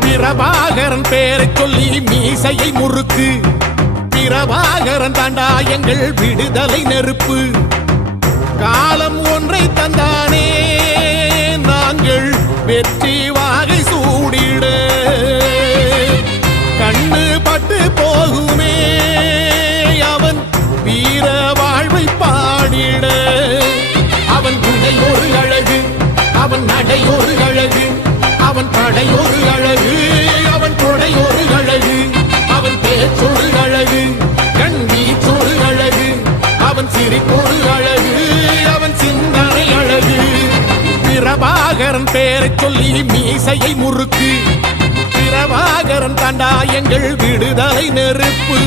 பிரபாகரன் பேரை சொல்லி மீசையை முறுக்கு. பிரபாகரன் தாண்டா எங்கள் விடுதலை நெருப்பு. காலம் ஒன்றை தந்தானே நாங்கள் வெற்றி வாகை சூடிட. கண்ணு பட்டு போகுமே அவன் வீர வாழ்வை பாடிட. அவன் குடை ஒரு அழகு, அவன் நடை ஒரு அழகு, அவன் படை ஒரு அழகு, அவன் கொடை ஒரு அழகு, அவன் பேச்சொரு அழகு, கண் வீச்சொரு அழகு, அவன் சிரிப்பொரு அழகு, அவன் சிந்தனை அழகு. பிரபாகரன் பேரை சொல்லி மீசையை முறுக்கு. பிரபாகரன் தாண்டா எங்கள் விடுதலை நெருப்பு.